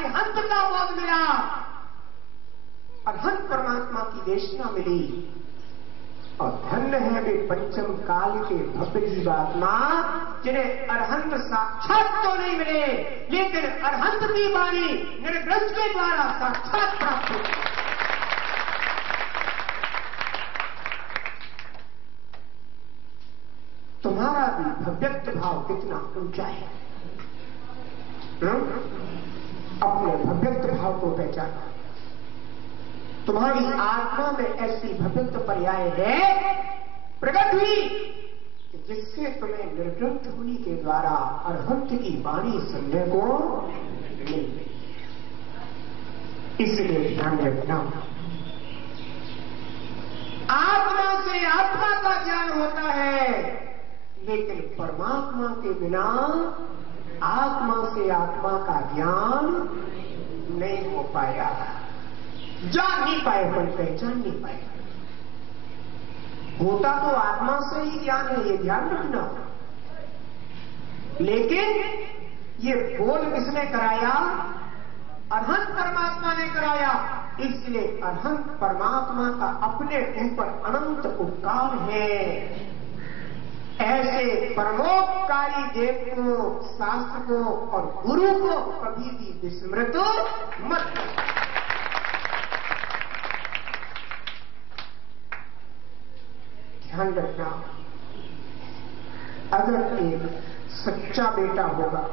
अरिहंत का बोध मिला, अरिहंत परमात्मा की देशना मिली। और धन्य है वे पंचम काल के भव्य जीवात्मा जिन्हें अरहंत साक्षात तो नहीं मिले, लेकिन अरहंत की वाणी निर्ग्रंथ के द्वारा साक्षात प्राप्त हुई। तुम्हारा भी भव्यत्व भाव कितना ऊंचा है। अपने भव्यत्व भाव को पहचाना। तुम्हारी आत्मा में ऐसी भव्यत्व पर्याय है प्रकट हुई जिससे तुम्हें निर्ग्रंथ होने के द्वारा अरहंत की वाणी सुनने को मिल गई। इसलिए ध्यान रखना, आत्मा से आत्मा का ज्ञान होता है, लेकिन परमात्मा के बिना आत्मा से आत्मा का ज्ञान नहीं हो पाया। जान नहीं पाए, पर पहचान नहीं पाए। होता तो आत्मा से ही ज्ञान है, ये ध्यान रखना। लेकिन ये बोध किसने कराया? अरहंत परमात्मा ने कराया। इसलिए अरहंत परमात्मा का अपने ऊपर अनंत उपकार है। ऐसे परमोपकारी देव को, शास्त्र को और गुरु को कभी भी विस्मृत मत करो। ध्यान रखना, अगर एक सच्चा बेटा होगा,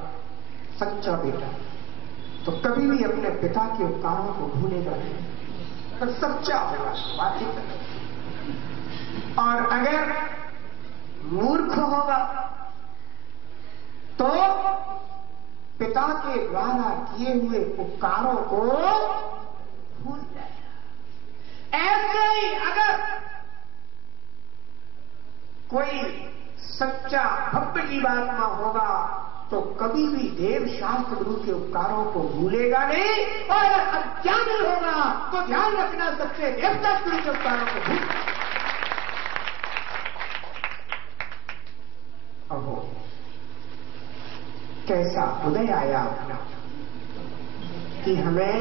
सच्चा बेटा, तो कभी भी अपने पिता के उपकारों को भूलेगा नहीं, तो सच्चा होगा, बातचीत। और अगर मूर्ख होगा तो पिता के द्वारा किए हुए उपकारों को भूल जाएगा। ऐसे ही अगर कोई सच्चा भव्य जीवात्मा होगा तो कभी भी देव शास्त्र गुरु के उपकारों को भूलेगा नहीं, और अगर अज्ञानी होगा तो ध्यान रखना, सच्चे देव शास्त्र गुरु के उपकारों को भूल। अहो, कैसा उदय आया अपना कि हमें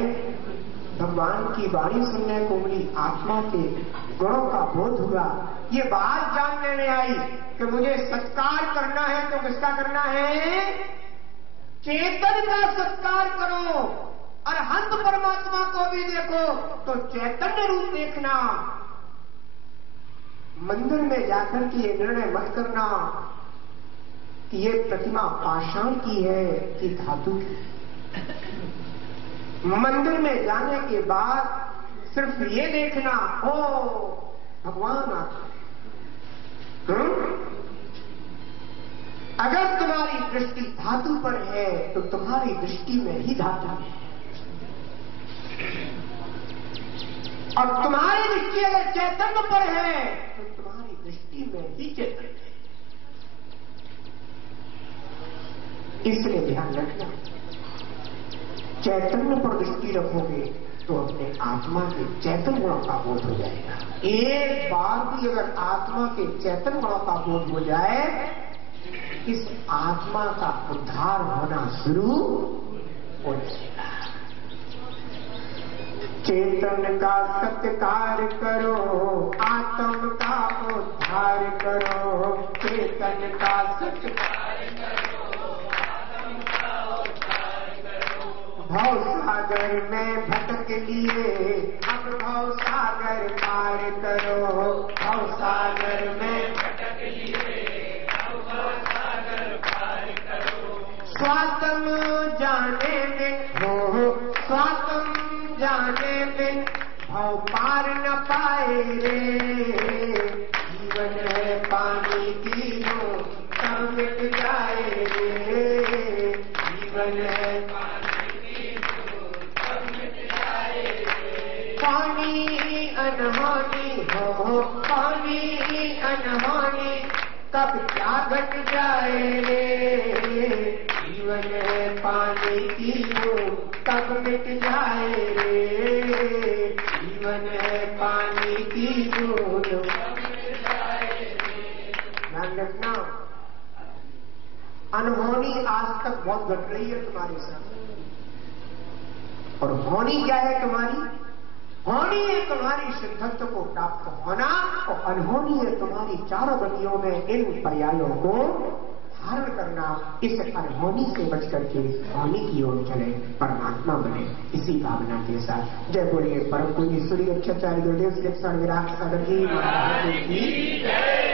भगवान की वाणी सुनने को मिली, आत्मा के गुणों का बोध हुआ। ये बात जानने में आई कि मुझे सत्कार करना है तो किसका करना है? चेतन का सत्कार करो। अरहंत परमात्मा को भी देखो तो चैतन्य रूप देखना। मंदिर में जाकर के ये निर्णय मत करना कि ये प्रतिमा पाषाण की है कि धातु की। मंदिर में जाने के बाद सिर्फ ये देखना, ओ भगवान आते। अगर तुम्हारी दृष्टि धातु पर है तो तुम्हारी दृष्टि में ही धातु है, और तुम्हारी दृष्टि अगर चैतन्य पर है तो तुम्हारी दृष्टि में ही चैतन्य है। इसलिए ध्यान रखना, चैतन्य पर दृष्टि रखोगे तो अपने आत्मा के चैतन्य गुणों का बोध हो जाएगा। एक बार भी अगर आत्मा के चैतन्य गुणों का बोध हो जाए, इस आत्मा का उद्धार होना शुरू हो जाएगा। चेतन का सत्कार करो, आत्म का उद्धार करो। चेतन का सत्कार करो, आत्म का उद्धार करो। भव सागर में भटक लिए, अब भव सागर पार करो। भव सागर में भटक लिए, अब भव सागर पार करो। स्वातम जाने बिन हो, स्वातम जाने बिन भव पार न पाए रे। जीवन है पानी की हो, सब मिट जाए रे। जीवन है पानी की हो, सब मिट जाए रे। पानी अनहोनी हो, पानी अनहोनी, कब क्या घट जाए रे। जीवन है पानी की हो, तब मिट जाए रे। जीवन है पानी की बूंद, तब मिट जाए रे। ध्यान रखना, अनहोनी आज तक बहुत घट रही है तुम्हारे साथ। और होनी क्या है तुम्हारी? होनी है तुम्हारी सिद्धत्व को प्राप्त होना, और अनहोनी है तुम्हारी चारों गतियों में इन पर्यायों को धारण करना। इस अनहोनी से बच करके होनी की ओर चले, परमात्मा बने, इसी भावना के साथ। जय बोलिए परम पूज्य सूर्य अक्षाचार्य गुरुदेव श्री विराट सागर जी महाराज की।